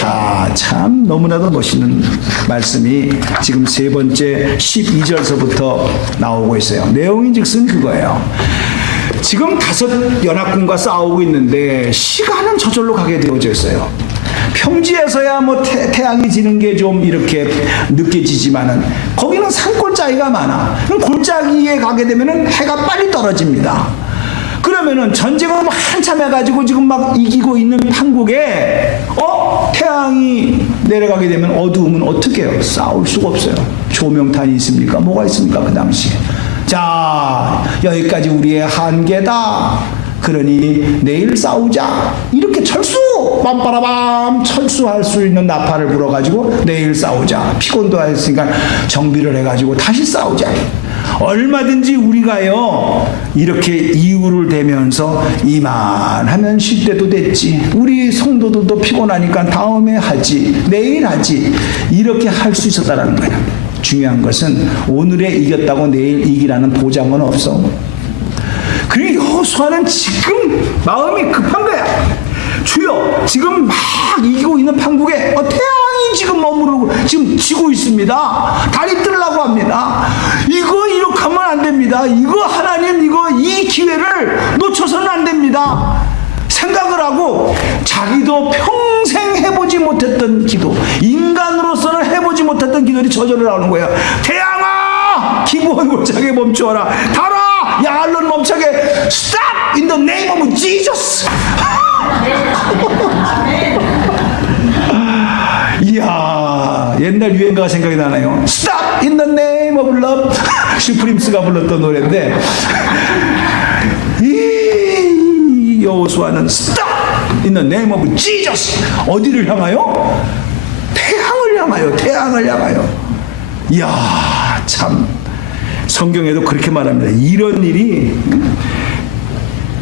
아, 참 너무나도 멋있는 말씀이 지금 세 번째 12절서부터 나오고 있어요. 내용인즉슨 그거예요. 지금 5 연합군과 싸우고 있는데 시간은 저절로 가게 되어져 있어요. 평지에서야 뭐 태양이 지는 게 좀 이렇게 느껴지지만은 거기는 산골짜기가 많아. 그럼 골짜기에 가게 되면은 해가 빨리 떨어집니다. 그러면은 전쟁을 한참 해가지고 지금 막 이기고 있는 한국에 태양이 내려가게 되면 어두우면 어떻게 해요? 싸울 수가 없어요. 조명탄이 있습니까? 뭐가 있습니까? 그 당시에. 자, 여기까지 우리의 한계다. 그러니 내일 싸우자. 이렇게 빰빠라밤 철수할 수 있는 나팔을 불어가지고 내일 싸우자. 피곤도 했으니까 정비를 해가지고 다시 싸우자. 얼마든지 우리가요 이렇게 이유를 대면서 이만하면 쉴 때도 됐지, 우리 성도들도 피곤하니까 다음에 하지, 내일 하지, 이렇게 할 수 있었다는 거야. 중요한 것은 오늘에 이겼다고 내일 이기라는 보장은 없어. 그리고 여호수아는 지금 마음이 급한 거야. 주여, 지금 막 이기고 있는 판국에 태양이 지금 머무르고 지금 지고 있습니다. 달이 뜨려고 합니다. 이거 이렇게 하면 안 됩니다. 이거 하나님, 이거 이 기회를 놓쳐서는 안 됩니다. 생각을 하고 자기도 평생 해보지 못했던 기도, 인간으로서는 해보지 못했던 기도들이 저절로 나오는 거예요. 태양아, 기분 골짜기에 멈추어라. 달아, 야알론 멈춰게. Stop in the name of Jesus. 이야, 옛날 유행가가 생각이 나네요. Stop in the name of love. 슈프림스가 불렀던 노래인데, 이 여호수아는 Stop in the name of Jesus. 어디를 향하여? 태양을 향하여, 태양을 향하여. 이야, 참 성경에도 그렇게 말합니다. 이런 일이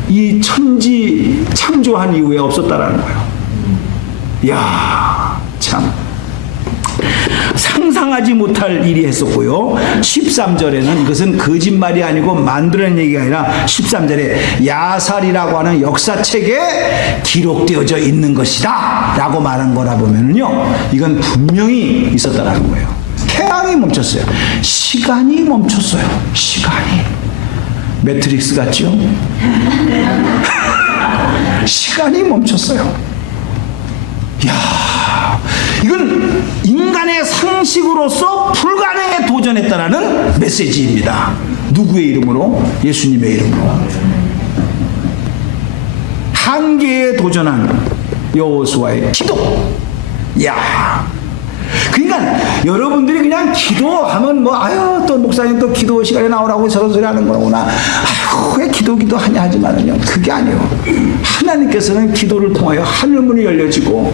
이 천지 창조한 이후에 없었다라는 거예요. 이야, 참 상상하지 못할 일이 했었고요. 13절에는 이것은 거짓말이 아니고 만들어낸 얘기가 아니라 13절에 야살이라고 하는 역사책에 기록되어져 있는 것이다 라고 말한 거라 보면요, 이건 분명히 있었다라는 거예요. 태양이 멈췄어요. 시간이 멈췄어요. 시간이. 매트릭스 같죠? 시간이 멈췄어요. 이야, 이건 인간의 상식으로서 불가능에 도전했다라는 메시지입니다. 누구의 이름으로? 예수님의 이름으로. 한계에 도전한 여호수아의 기도. 이야, 그러니까 여러분들이 그냥 기도하면 뭐 아유 또 목사님 또 기도 시간에 나오라고 저런 소리 하는 거구나, 아유 왜 기도하냐 하지만은요, 그게 아니에요. 하나님께서는 기도를 통하여 하늘문이 열려지고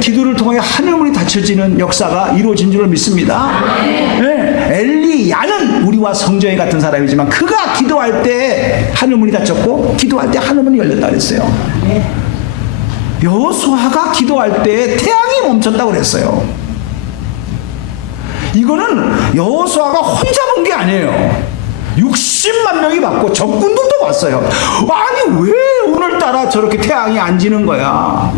기도를 통하여 하늘문이 닫혀지는 역사가 이루어진 줄을 믿습니다. 네. 엘리야는 우리와 성정이 같은 사람이지만 그가 기도할 때 하늘문이 닫혔고 기도할 때 하늘문이 열렸다 그랬어요. 여호수아가 기도할 때 태양이 멈췄다고 그랬어요. 이거는 여호수아가 혼자 본 게 아니에요. 60만 명이 봤고 적군들도 봤어요. 아니 왜 오늘따라 저렇게 태양이 안 지는 거야?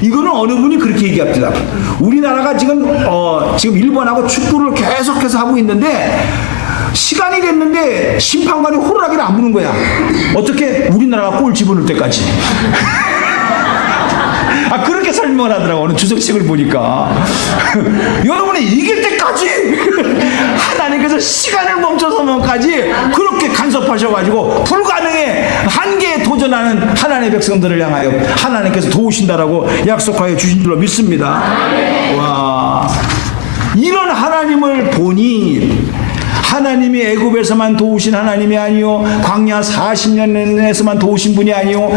이거는 어느 분이 그렇게 얘기합니다. 우리나라가 지금 일본하고 축구를 계속해서 하고 있는데 시간이 됐는데 심판관이 호루라기를 안 부는 거야. 어떻게? 우리나라가 골 집어넣을 때까지. 그렇게 설명을 하더라고, 어느 주석책을 보니까. 여러분이 이길 때까지 하나님께서 시간을 멈춰서만까지 그렇게 간섭하셔가지고 불가능에 한계에 도전하는 하나님의 백성들을 향하여 하나님께서 도우신다라고 약속하여 주신 줄로 믿습니다. 와, 이런 하나님을 보니 하나님이 애굽에서만 도우신 하나님이 아니요, 광야 40년에서만 도우신 분이 아니요,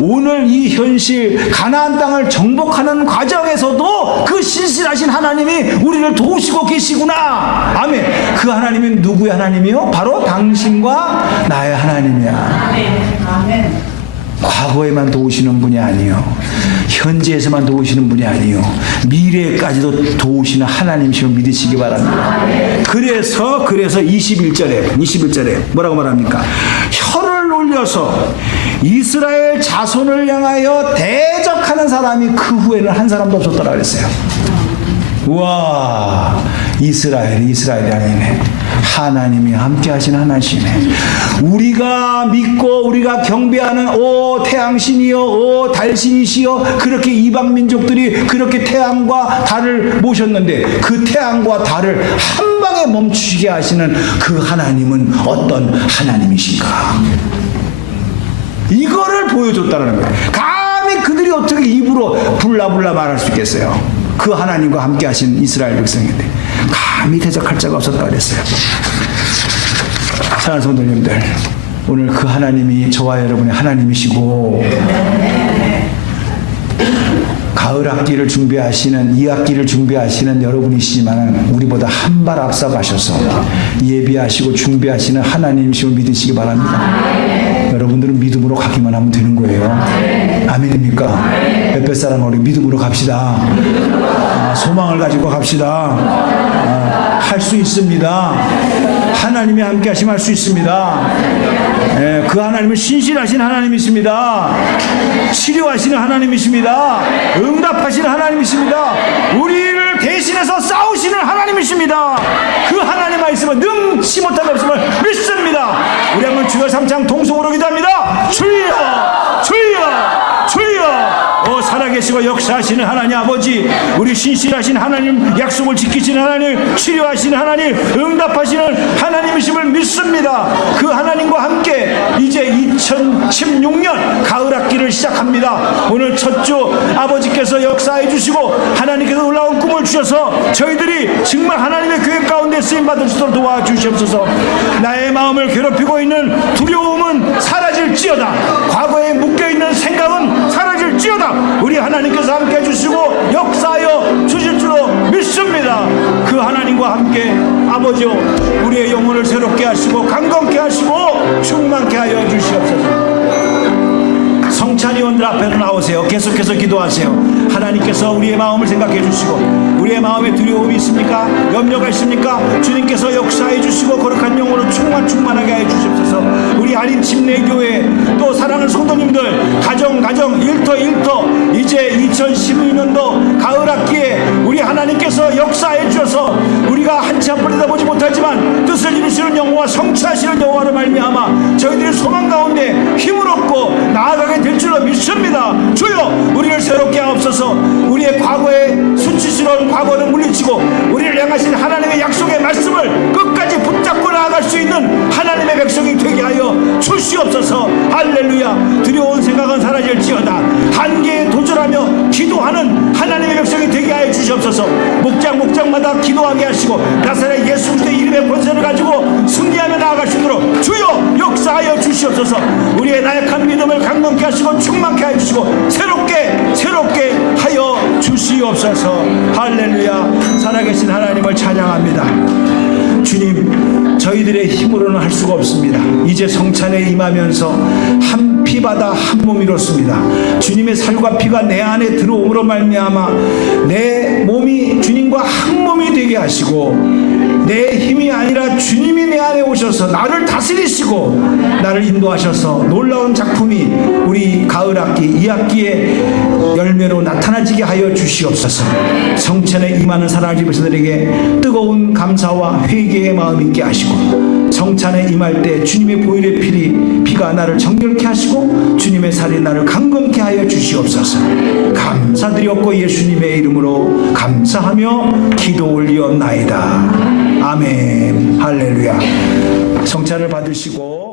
오늘 이 현실 가나안 땅을 정복하는 과정에서도 그 신실하신 하나님이 우리를 도우시고 계시구나. 아멘. 그 하나님이 누구의 하나님이요? 바로 당신과 나의 하나님이야. 아멘. 과거에만 도우시는 분이 아니요, 현재에서만 도우시는 분이 아니요, 미래까지도 도우시는 하나님이심을 믿으시기 바랍니다. 그래서 21절에 뭐라고 말합니까? 혀를 놀려서 이스라엘 자손을 향하여 대적하는 사람이 그 후에는 한 사람도 없었더라 그랬어요. 와, 이스라엘이 아니네. 하나님이 함께 하신 하나님이네. 우리가 믿고 우리가 경배하는 오 태양신이여, 오 달신이시여, 그렇게 이방 민족들이 그렇게 태양과 달을 모셨는데 그 태양과 달을 한 방에 멈추게 하시는 그 하나님은 어떤 하나님이신가? 이거를 보여줬다는 거예요. 감히 그들이 어떻게 입으로 불라불라 말할 수 있겠어요? 그 하나님과 함께 하신 이스라엘 백성인데 감히 대적할 자가 없었다 그랬어요. 사랑하는 성도님들, 오늘 그 하나님이 저와 여러분의 하나님이시고 가을 학기를 준비하시는, 2학기를 준비하시는 여러분이시지만 우리보다 한 발 앞서 가셔서 예비하시고 준비하시는 하나님이심을 믿으시기 바랍니다. 여러분들은 믿음으로 가기만 하면 되는 거예요. 아멘입니까? 햇뱃사랑 우리 믿음으로 갑시다. 소망을 가지고 갑시다. 할 수 있습니다. 하나님의 함께 하심 할 수 있습니다. 예, 그 하나님은 신실하신 하나님이십니다. 치료하시는 하나님이십니다. 응답하시는 하나님이십니다. 우리를 대신해서 싸우시는 하나님이십니다. 그 하나님 말씀은 능치 못한 말씀을 믿습니다. 우리 한번 주여 3창 동성으로 기도합니다. 주여 주여 주여. 살아계시고 역사하시는 하나님 아버지, 우리 신실하신 하나님, 약속을 지키시는 하나님, 치료하시는 하나님, 응답하시는 하나님이심을 믿습니다. 그 하나님과 함께 이제 2016년 가을 학기를 시작합니다. 오늘 첫 주 아버지께서 역사해 주시고 하나님께서 놀라운 꿈을 주셔서 저희들이 정말 하나님의 계획 가운데 쓰임받을 수 있도록 도와주시옵소서. 나의 마음을 괴롭히고 있는 두려움은 사라질지어다. 과거에 묶여있는 생각은 사라질지어다. 우리 하나님께서 함께 해주시고 역사하여 주실 줄로 믿습니다. 그 하나님과 함께 아버지요, 우리의 영혼을 새롭게 하시고 강건케 하시고 충만케 하여 주시옵소서. 성찬위원들 앞에로 나오세요. 계속해서 기도하세요. 하나님께서 우리의 마음을 생각해 주시고, 우리의 마음에 두려움이 있습니까? 염려가 있습니까? 주님께서 역사해 주시고 거룩한 영혼으로 충만하게 해 주시옵소서. 우리 한인 침례교회 또 사랑하는 성도님들 가정 일터 이제 2012년도 가을 학기에 우리 하나님께서 역사해 주셔서 우리가 한참 버리다 보지 못하지만 뜻을 이루시는 영혼과 성취하시는 영혼으로 말미암아 저희들이 소망 가운데 힘을 얻고 나아가게 될 줄로 믿습니다. 주여, 우리를 새롭게 하옵소서. 우리의 과거의 수치스러운 과거는 물리치고 우리를 향하신 하나님의 약속의 말씀을 끝까지 붙잡고 나아갈 수 있는 하나님의 백성이 되게 하여 주시옵소서. 할렐루야. 두려운 생각은 사라질지어다. 한계에 도전하며 기도하는 하나님의 백성이 되게 하여 주시옵소서. 목장마다 기도하게 하시고 나사렛 예수 그리스도의 이름의 권세를 가지고 승리하며 나아갈 수 있도록 주여 역사하여 주시옵소서. 우리의 나약한 믿음을 강건케 하시고 충만케 하여 주시고 새롭게 하여 주시옵소서. 할렐루야. 살아계신 하나님을 찬양합니다. 주님, 저희들의 힘으로는 할 수가 없습니다. 이제 성찬에 임하면서 한 피바다 한 몸이로습니다. 주님의 살과 피가 내 안에 들어옴으로 말미암아 내 몸이 주님과 한 몸이 되게 하시고, 내 힘이 아니라 주님이 내 안에 오셔서 나를 다스리시고 나를 인도하셔서 놀라운 작품이 우리 가을 학기 2학기에 열매로 나타나지게 하여 주시옵소서. 성찬에 임하는 사랑하는 백성들에게 뜨거운 감사와 회개의 마음 있게 하시고, 성찬에 임할 때 주님의 보혈의 피가 나를 정결케 하시고 주님의 살이 나를 강건케 하여 주시옵소서. 감사드렸고 예수님의 이름으로 감사하며 기도 올리옵나이다. 아멘. 할렐루야. 성찬을 받으시고